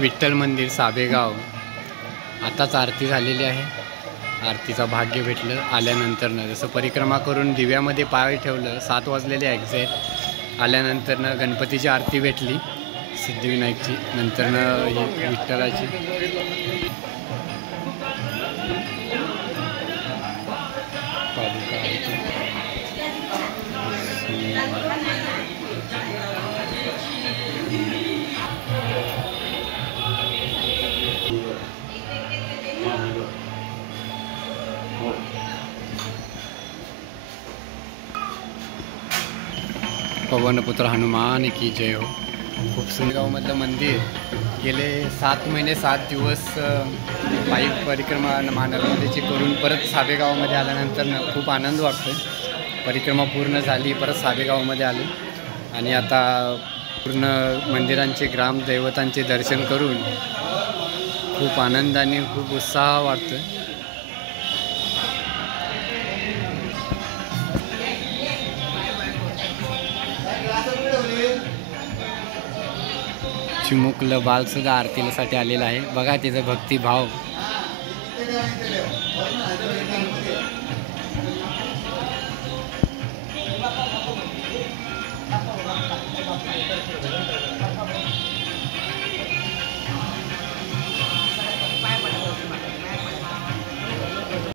विठ्ठल मंदिर साबेगाव आताच आरती झालेली आहे। आरतीचं भाग्य भेटलं आल्यानंतरनं, जसं परिक्रमा करून दिव्यामध्ये पाय ठेवलं 7 वाजलेले एक्झॅक्ट आल्यानंतरनं गणपतीची आरती भेटली सिद्धिविनायकची, नंतरनं ही विठ्ठलाची पादुका आरती। पवनपुत्र हनुमान की जय हो। खूप सुंदरगावमधलं मंदिर गेले 7 महिने 7 दिवस पायी परिक्रमा नर्मदेची करून परत साबेगावमध्ये आल्यानंतर खूप आनंद वाटतो। परिक्रमा पूर्ण झाली, परत साबेगावमध्ये आलो आणि आता पूर्ण मंदिरांचे ग्रामदैवतांचे दर्शन करून खूप आनंदाने खूप उत्साह वाटतो। चिमुकलं बालसुद्धा आरतीसाठी आलेलं आहे, बघा त्याचा भक्तिभाव।